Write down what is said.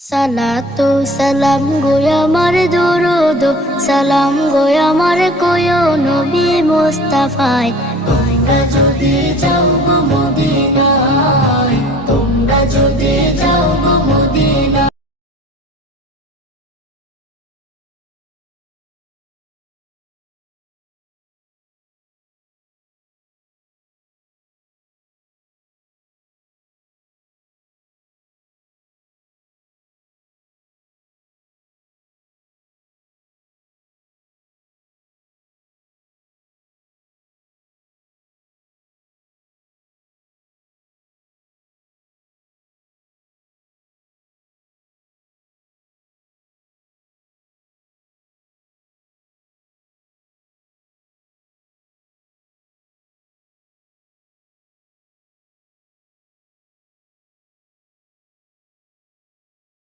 সালাতু সালাম গো আমার দরুদ সালাম গো আমার কোয় নবী মুস্তাফায় তোমরা যদি যাও